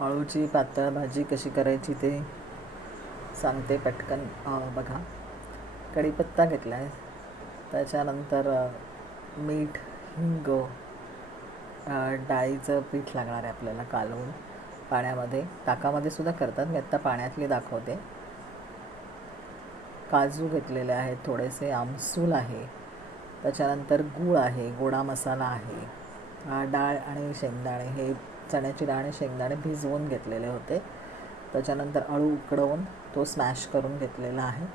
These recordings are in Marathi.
अळूची पातळ भाजी कशी करायची ते सांगते पटकन. बघा, कढीपत्ता घेतला आहे, त्याच्यानंतर मीठ, हिंग, डाळीचं पीठ लागणार आहे आपल्याला कालवून पाण्यामध्ये. ताकामध्ये सुद्धा करतात, मी आत्ता पाण्यातली दाखवते. काजू घेतलेले आहेत थोडेसे, आमसूल आहे, त्याच्यानंतर गूळ आहे, गोडा मसाला आहे, डाळ आणि शेंगदाणे, हे चण्याची डाळ आणि शेंगदाणे भिजवून घेतलेले होते. त्याच्यानंतर अळू उकडवून तो स्मॅश करून घेतलेला आहे.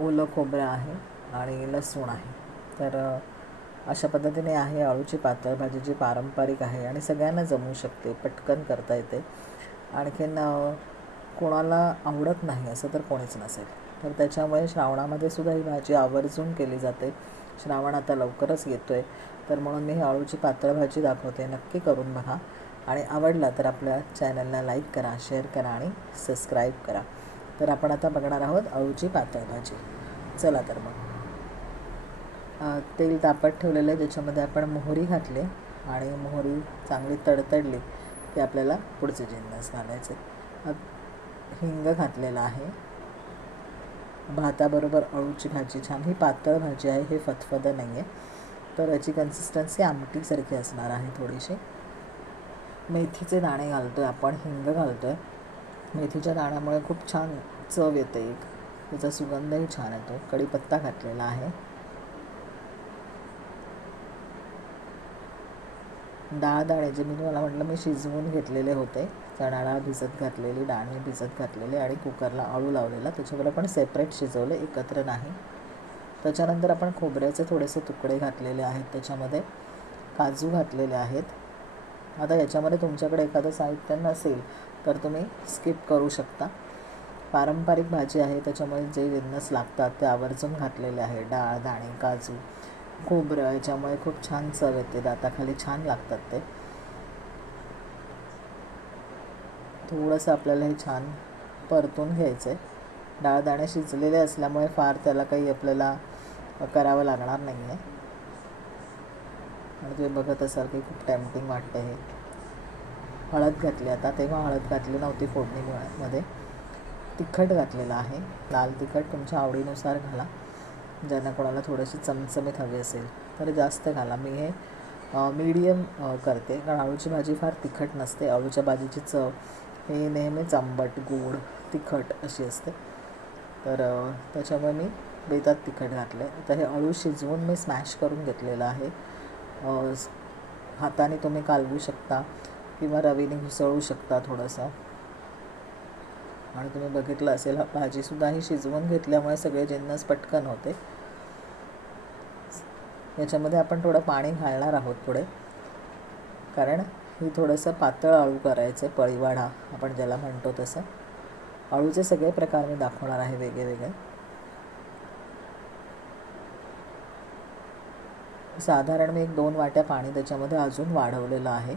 ओलं खोबरं आहे आणि लसूण आहे. तर अशा पद्धतीने आहे अळूची पातळ भाजी, जी पारंपरिक आहे आणि सगळ्यांना जमू शकते, पटकन करता येते. आणखीन कोणाला आवडत नाही असं तर कोणीच नसेल, तर त्याच्यामुळे श्रावणामध्ये सुद्धा ही भाजी आवर्जून केली जाते. श्रावण आता लवकरच येतो आहे, तर म्हणून मी ही अळूची पातळ भाजी दाखवते. नक्की करून बघा आणि आवडला तर आपल्या चॅनलला लाईक करा, शेअर करा आणि सबस्क्राईब करा. तर आपण आता बघणार आहोत अळूची पातळ भाजी. चला तर मग. तेल तापत ठेवलेलं आहे, ज्याच्यामध्ये आपण मोहरी घातली आणि मोहरी चांगली तडतडली की आपल्याला पुढचे जिन्नस घालायचे. हिंग घातलेला आहे. भाताबरोबर अळूची भाजी छान, ही पातळ भाजी आहे, हे फतफदं नाही आहे, तर याची कन्सिस्टन्सी आमटीसारखी असणार आहे थोडीशी. मेथीचे दाणे घालतो आहे आपण, हिंग घालतो आहे. मेथीच्या दाण्यामुळे खूप छान चव येते, एक त्याचा सुगंधही छान येतो. कढीपत्ता घातलेला आहे. दाणे जे मी तुम्हाला म्हटलं, मी शिजवून घेतलेले होते. चणा डाळ भिजत घातलेली, दाणे भिजत घातलेले आणि कुकरला अळू लावलेला, त्याच्यावर आपण सेपरेट शिजवले, एकत्र नाही. त्याच्यानंतर आपण खोबऱ्याचे थोडेसे तुकडे घातलेले आहेत, त्याच्यामध्ये काजू घातलेले आहेत. आता याच्यामध्ये तुमच्याकडे एखादं साहित्य नसेल तर तुम्ही स्किप करू शकता. पारंपरिक भाजी आहे, त्याच्यामुळे जे जिन्नस लागतात ते आवर्जून घातलेले आहे. डाळ, दाणे, काजू, खोबरं, याच्यामुळे खूप छान चव येते, दाताखाली छान लागतात ते. थोडंसं आपल्याला हे छान परतून घ्यायचं आहे. डाळदाणे शिजलेले असल्यामुळे फार त्याला काही आपल्याला करावं लागणार नाही आहे. आणि तुम्ही बघत असाल की खूप टेम्पटिंग वाटतं हे. हळद घातली, आता तेव्हा हळद घातली नव्हती फोडणीमध्ये. तिखट घातलेलं आहे, लाल तिखट तुमच्या आवडीनुसार घाला. ज्यांना कोणाला थोडीशी चमचमीत हवी असेल तर जास्त घाला. मी हे मीडियम करते, कारण अळूची भाजी फार तिखट नसते. अळूच्या भाजीची चव हे नेहमीच आंबट, गोड, तिखट अशी असते, तर त्याच्यामुळे मी बेतात तिखट घातलं आहे. तर हे अळू शिजवून मी स्मॅश करून घेतलेलं आहे. हाताने तुम्ही कालवू शकता किंवा रवीने घुसळू शकता थोडंसं. आणि तुम्ही बघितलं असेल, भाजीसुद्धा ही शिजवून घेतल्यामुळे सगळे जिन्नस पटकन होते. याच्यामध्ये आपण थोडं पाणी घालणार आहोत पुढे, कारण ही थोडंसं पातळ अळू करायचं, पळीवाडा आपण ज्याला म्हणतो तसं. अळूचे सगळे प्रकार मी दाखवणार आहे, वेगळे वेगळे. साधारण मी 1-2 वाट्या पाणी त्याच्यामध्ये अजून वाढवलेलं आहे.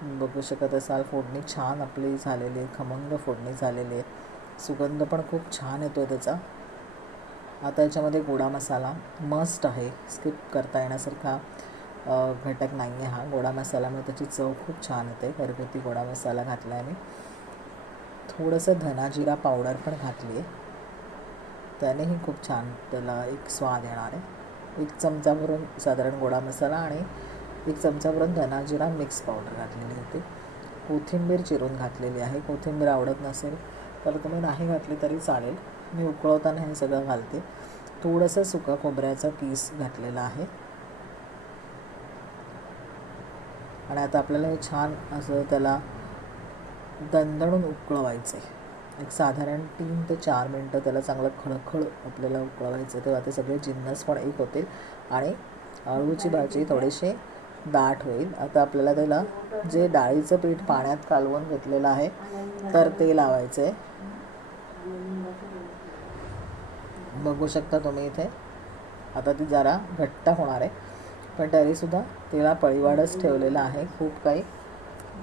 तुम्ही बघू शकत असाल, फोडणी छान आपली झालेली आहे, खमंग फोडणी झालेली आहे. सुगंध पण खूप छान येतो त्याचा. आता याच्यामध्ये गोडा मसाला मस्ट आहे, स्किप करता येण्यासारखा घटक नाही आहे हा. गोडा मसाल्यामुळे त्याची चव खूप छान येते. घरगुती गोडा मसाला घातला आहे मी. थोडंसं धनाजिरा पावडर पण घातली आहे, त्यानेही खूप छान त्याला एक स्वाद येणार आहे. 1 चमचा भरून साधारण गोडा मसाला आणि 1 चमचा भरून धनाजिरा मिक्स पावडर घातलेली होती. कोथिंबीर चिरून घातलेली आहे. कोथिंबीर आवडत नसेल तर तुम्ही नाही घातली तरी चालेल. मी उकळवताना हे सगळं घालते. थोडंसं सुका खोबऱ्याचा किस घातलेला आहे. आणि आता आपल्याला हे छान असं त्याला दणदणून उकळवायचं आहे. एक साधारण 3 ते 4 मिनटं त्याला चांगलं खळखळ आपल्याला उकळवायचं, तेव्हा ते सगळे जिन्नस पण एक होतील आणि अळूची भाजी थोडीशी दाट होईल. आता आपल्याला त्याला जे डाळीचं पीठ पाण्यात कालवून घेतलेलं आहे तर ते लावायचं आहे. बघू शकता तुम्ही इथे. आता ती जरा घट्ट होणार आहे, पण तरीसुद्धा तिला पळीवाडच ठेवलेला आहे. खूप काही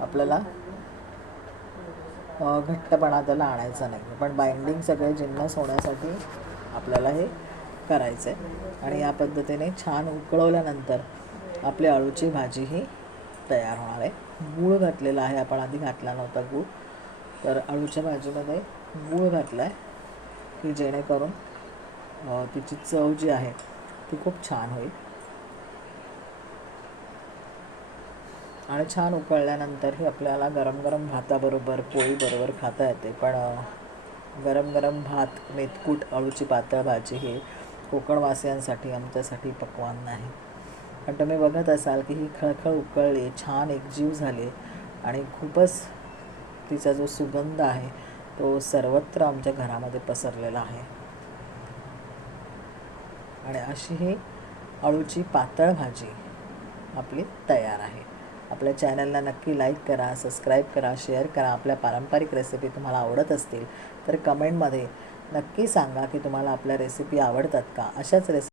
आपल्याला घट्टपणा त्याला आणायचा नाही, पण बाइंडिंग सगळे जिन्नस होण्यासाठी आपल्याला हे करायचं आहे. आणि या पद्धतीने छान उकळवल्यानंतर आपली अळूची भाजी ही तयार होणार आहे. गूळ घातलेला आहे, आपण आधी घातला नव्हता गूळ, तर अळूच्या भाजीमध्ये गूळ घातला आहे की जेणेकरून तिची चव जी आहे ती खूप छान होईल. आणि छान उकळल्यानंतर ही आपल्याला गरम गरम भाताबरोबर पोळीबरोबर खाता येते. पण गरम गरम भात, मेथकूट, अळूची पातळ भाजी हे कोकणवासियांसाठी, आमच्यासाठी पक्वान नाही. पण तुम्ही बघत असाल की ही खळखळ उकळली, छान एकजीव झाली आणि खूपच तिचा जो सुगंध आहे तो सर्वत्र आमच्या घरामध्ये पसरलेला आहे. आणि अशी ही अळूची पातळ भाजी आपली तयार आहे. आपल्या चॅनलला नक्की लाईक करा, सबस्क्राईब करा, शेअर करा. आपल्या पारंपरिक रेसिपी तुम्हाला आवडत असतील तर कमेंटमध्ये नक्की सांगा की तुम्हाला आपल्या रेसिपी आवडतात का. अशाच रेसिपी